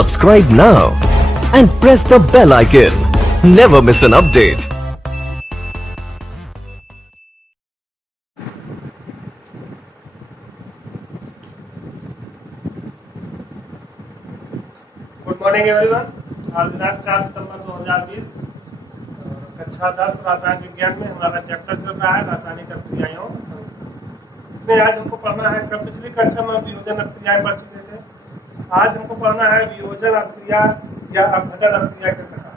Subscribe now and press the bell icon. Never miss an update. Good morning everyone. आज दिनांक 4 सितंबर 2020, कक्षा 10 रासायनिक विज्ञान में हमारा चैप्टर चल रहा है रासायनिक अभिक्रियाओं। इसमें आज हमको पढ़ना है, कल पिछली कक्षा में वियोजन अभिक्रियाएं पढ़ चुके थे। आज हमको पढ़ना है वियोजन अभिक्रिया या अपघटन अभिक्रिया के प्रकार।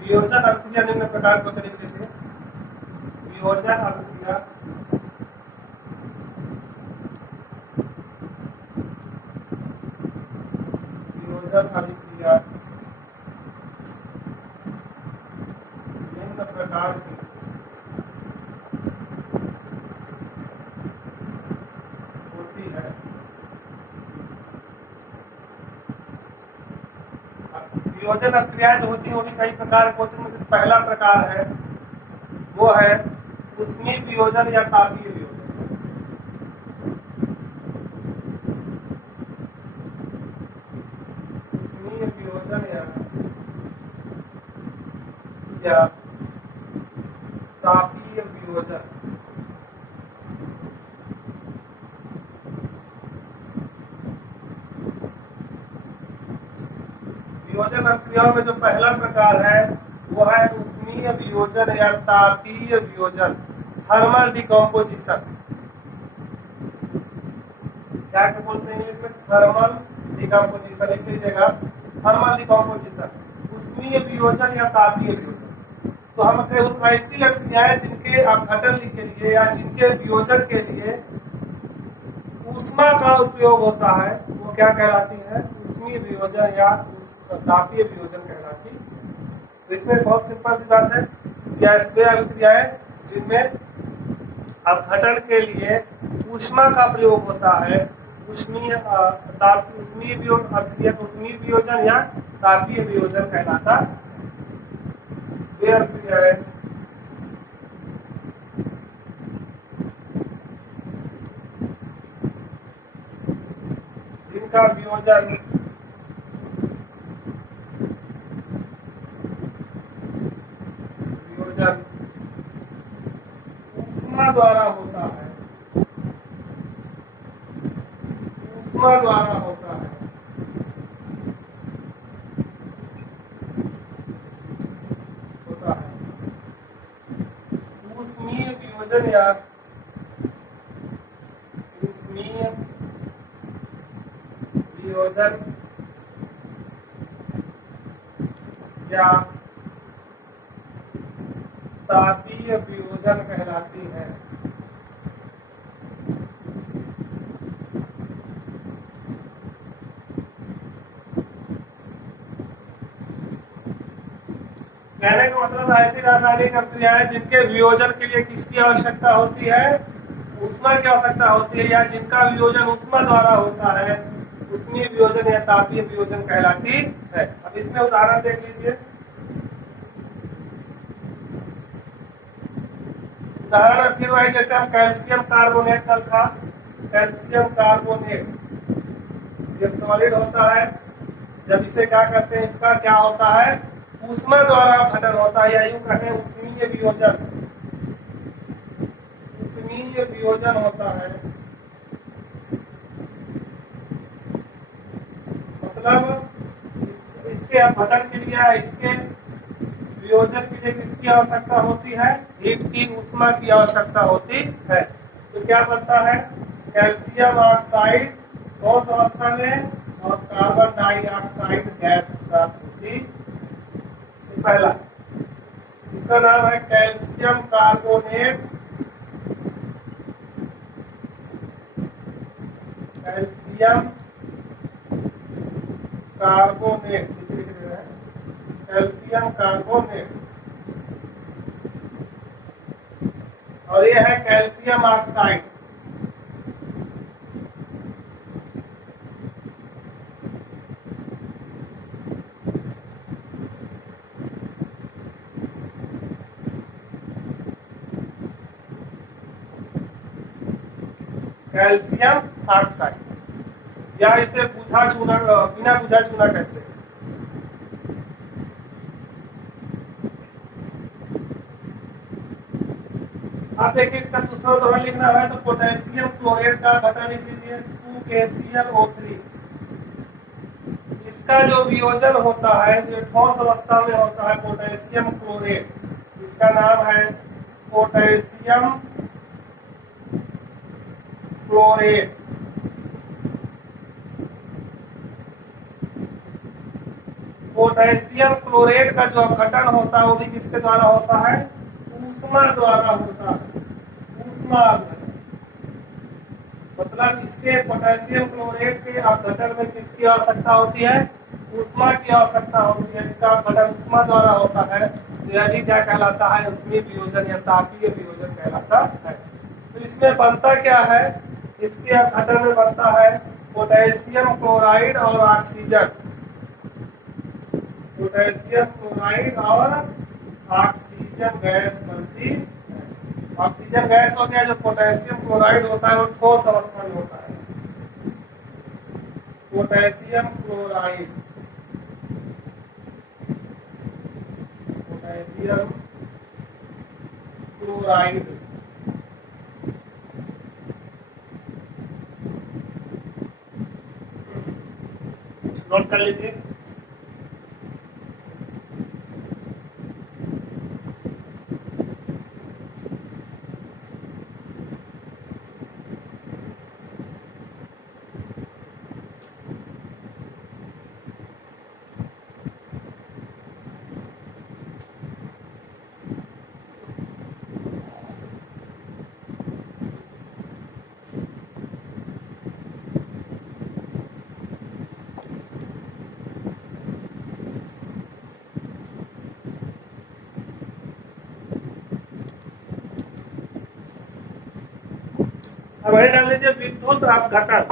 वियोजन अभिक्रिया निम्न प्रकार को तरीके से वियोजन अभिक्रिया निम्न प्रकार की होती है। वियोजन अभिक्रियाएं जो होती है वो भी कई प्रकार की होती है। मतलब पहला प्रकार है वो है ऊष्मीय वियोजन या तापीय वियोजन। ऊष्मीय वियोजन या तापीय वियोजन। वियोजन अभिक्रियाओं में जो पहला प्रकार है वो है ऊष्मीय वियोजन या तापीय वियोजन, थर्मल डिकम्पोजिशन। क्या बोलते हैं इंग्लिश में? Thermal decomposition. लिख लीजिएगा, थर्मल डिकम्पोजिशन, ऊष्मीय वियोजन या तापीय वियोजन। तो हम ऐसी अभिक्रियाएं जिनके अपघटन के लिए या जिनके वियोजन के लिए ऊष्मा का उपयोग होता है वो क्या कहलाती है? ऊष्मीय वियोजन या तापीय वियोजन कहलाती। तो इसमें बहुत सिंपल सी बात है, वे अभिक्रियाएं जिनमें अपघटन के लिए ऊष्मा का प्रयोग होता है, ऊष्मीय वियोजन या तापीय वियोजन कहलाता। वे अभिक्रियाएं जिनका वियोजन ऊष्मा द्वारा होता है, ऊष्मा द्वारा होता है, ऊष्मीय वियोजन या ऊष्मीय वियोजन या तापीय वियोजन कहलाती है। कहने का मतलब ऐसी रासायनिक अभिक्रियाएं जिनके वियोजन के लिए किसकी आवश्यकता होती है? ऊष्मा की आवश्यकता होती है, या जिनका वियोजन ऊष्मा द्वारा होता है, ऊष्मीय वियोजन या तापीय वियोजन कहलाती है। अब इसमें उदाहरण देख लीजिए। उदाहरण फिर वही, जैसे हम कैल्शियम कार्बोनेट कल था। कैल्शियम कार्बोनेट ये सॉलिड होता है। जब इसे क्या करते हैं, इसका क्या होता है? ऊष्मा द्वारा अपघटन होता है, या यूं कहें ऊष्मीय वियोजन, ऊष्मीय वियोजन होता है। मतलब इसके अपघटन के लिए, इसके वियोजन के लिए किसकी आवश्यकता होती है? हीट की, ऊष्मा की आवश्यकता होती है। तो क्या बनता है? कैल्शियम ऑक्साइड ठोस अवस्था में और कार्बन डाइऑक्साइड गैस प्राप्त होती। पहला, इसका नाम है calcium carbonate, calcium carbonate, calcium carbonate. और ये है कैल्शियम ऑक्साइड। Calcium oxide. या इसे बुझा चूना, बिना बुझा चूना कहते हैं। आप देखिए इसका दूसरा उदाहरण लिखना है तो पोटेशियम क्लोराइड का घटन लिख लीजिए 2KClO3। इसका जो वियोजन होता है, जो ठोस अवस्था में होता है पोटेशियम क्लोराइड, इसका नाम है पोटेशियम क्लोराइड। पोटेशियम क्लोराइड का जो अपघटन होता है वो भी किसके द्वारा होता है? ऊष्मा द्वारा होता है। ऊष्मा अपघटन, मतलब इसके पोटेशियम क्लोराइड के अपघटन में किसकी आवश्यकता होती है? ऊष्मा की आवश्यकता होती है। इसका अपघटन ऊष्मा द्वारा होता है, यही क्या कहलाता है? ऊष्मीय वियोजन या तापीय वियोजन कहलाता है। तो इसमें बनता क्या है? इसके अपघटन में बनता है पोटेशियम क्लोराइड और ऑक्सीजन। पोटेशियम क्लोराइड और ऑक्सीजन गैस बनती है। ऑक्सीजन गैस हो गया, जो पोटेशियम क्लोराइड होता है वो ठोस अवस्था में होता है। Potassium chloride, potassium chloride note कर लीजिए। अब वही डाल लीजिए विद्युत अपघटन।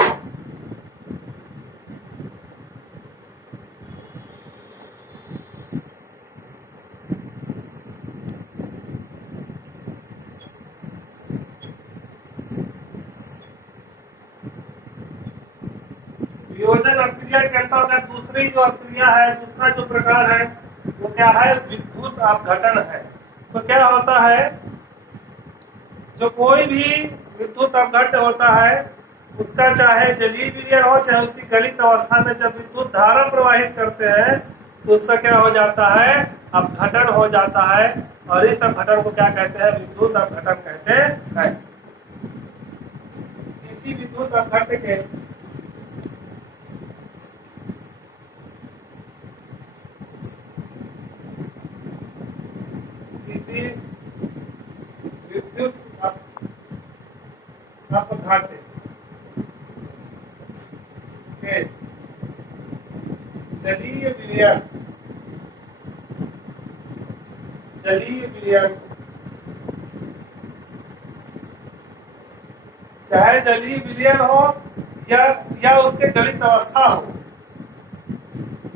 वियोजन अक्रिया के अंतर्गत दूसरी जो अक्रिया है, दूसरा जो प्रकार है वो क्या है? विद्युत अपघटन है। तो क्या होता है, जो कोई भी विद्युत अपघटन होता है उसका चाहे जलीय विलयन हो चाहे उसकी गलित अवस्था में जब विद्युत धारा प्रवाहित करते हैं तो उसका क्या हो जाता है? अपघटन हो जाता है। और इस अपघटन को क्या कहते हैं? विद्युत अपघटन कहते हैं। इसी विद्युत अपघटन के किसी विद्युत अपघटन के जलीय विलयन, जलीय विलयन चाहे जलीय विलयन हो या उसके गलित अवस्था हो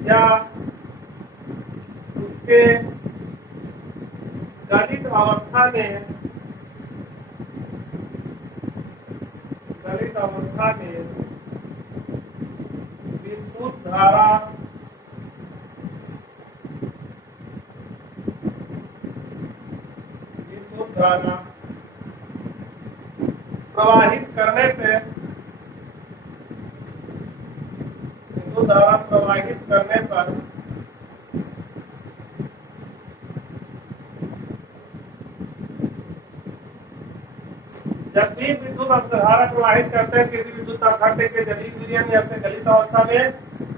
या उसके गलित अवस्था में, गलित अवस्था में विद्युत धारा प्रवाहित करने पे, विद्युत धारा प्रवाहित करने पर जब भी विद्युत धारा प्रवाहित करते हैं किसी विद्युत अपघटन के जलीय विलयन या फिर गलित अवस्था में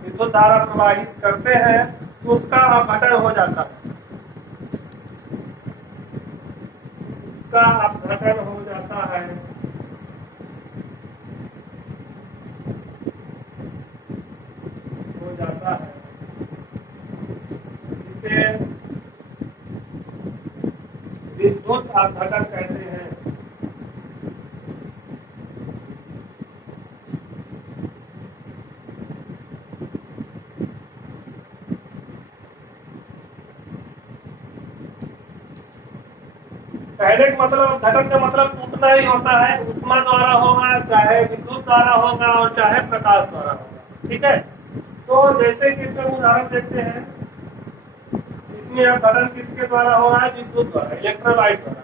विद्युत धारा प्रवाहित करते हैं तो उसका अपघटन हो जाता है। उसका अपघटन हो जाता है। हो जाता है इसे विद्युत अपघटन कहते हैं। पहले का मतलब घटन का मतलब उतना ही होता है, ऊष्मा द्वारा होगा, चाहे विद्युत द्वारा होगा और चाहे प्रकाश द्वारा होगा। ठीक है, तो जैसे कि इसमें उदाहरण देखते हैं, इसमें गठन किसके द्वारा हो रहा है? विद्युत द्वारा, इलेक्ट्रोलाइट द्वारा।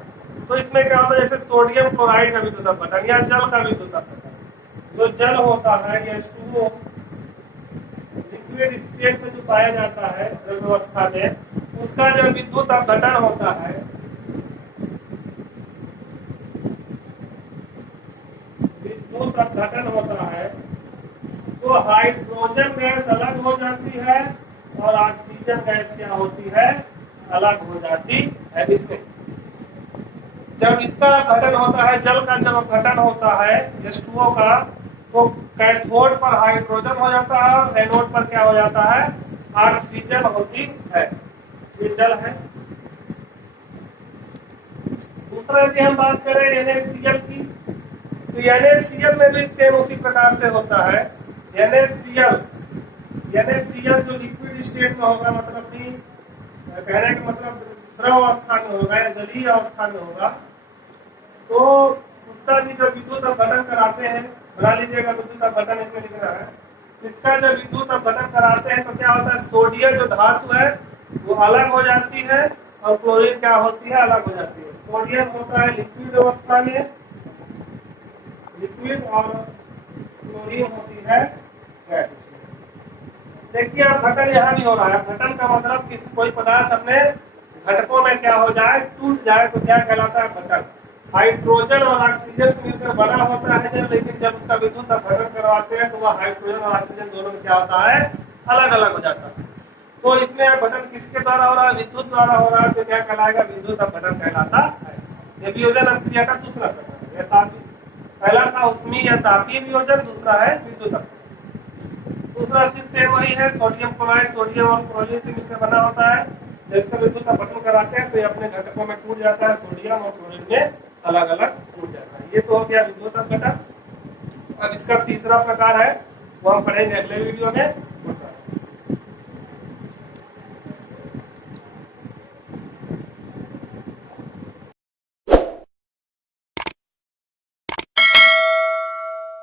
तो इसमें क्या होता है, जैसे सोडियम क्लोराइड का विद्युत अपघटन या जल का विद्युत अपघटन। जो जल होता है H2O लिक्विड स्टेट में जो पाया जाता है द्रव्यावस्था में, उसका जब विद्युत अपघटन होता है, विद्युत अपघटन होता है, तो हाइड्रोजन गैस अलग हो जाती है और ऑक्सीजन गैस क्या होती है? अलग हो जाती है। इसमें जब इसका अपघटन होता है, जल का जब अपघटन होता है H2O का, तो कैथोड पर हाइड्रोजन हो जाता है और एनोड पर क्या हो जाता है? ऑक्सीजन होती है। ये जल है। दूसरा यदि हम बात करें NaCl की, तो NaCl में भी सेम उसी प्रकार से होता है। NaCl जो लिक्विड स्टेट में होगा, मतलब कि कहने का मतलब द्रव अवस्था में होगा या जलीय अवस्था में होगा, तो उसका भी जब विद्युत अपघटन कराते हैं, बना लीजिएगा विद्युत अपघटन इसमें लिख रहा है, इसका जब विद्युत अपघटन कराते हैं तो क्या होता है? सोडियम जो धातु है वो अलग हो जाती है और क्लोरीन क्या होती है? अलग हो जाती है। सोडियम होता है लिक्विड अवस्था में, लिक्विड, और क्लोरीन होती है गैस। देखिए अपघटन यहाँ भी हो रहा है। अपघटन का मतलब किसी कोई पदार्थ अपने घटकों में क्या हो जाए? टूट जाए, तो क्या कहलाता है? अपघटन। हाइड्रोजन और ऑक्सीजन मिलकर बना होता है जब, लेकिन जब उसका विद्युत अपघटन करवाते हैं तो वह हाइड्रोजन और ऑक्सीजन दोनों में क्या होता है? अलग अलग हो जाता है। तो इसमें अपघटन किसके द्वारा हो रहा है? विद्युत द्वारा हो रहा है, तो क्या कहलाएगा? विद्युत अपघटन कहलाता है। ये वियोजन अभिक्रिया का दूसरा प्रकार है। तापीय, पहला था ऊष्मीय या तापीय वियोजन, दूसरा है विद्युत अपघटन। दूसरा फिर सेम वही है, सोडियम क्लोराइड सोडियम और क्लोरीन से मिलकर बना होता है। जब इसका विद्युत अपघटन कराते हैं तो ये अपने घटकों में टूट जाता है, सोडियम और क्लोरीन में अलग अलग टूट जाता है। ये तो हो गया विद्युत अपघटन। अब इसका तीसरा प्रकार है, वो हम पढ़ेंगे अगले वीडियो में।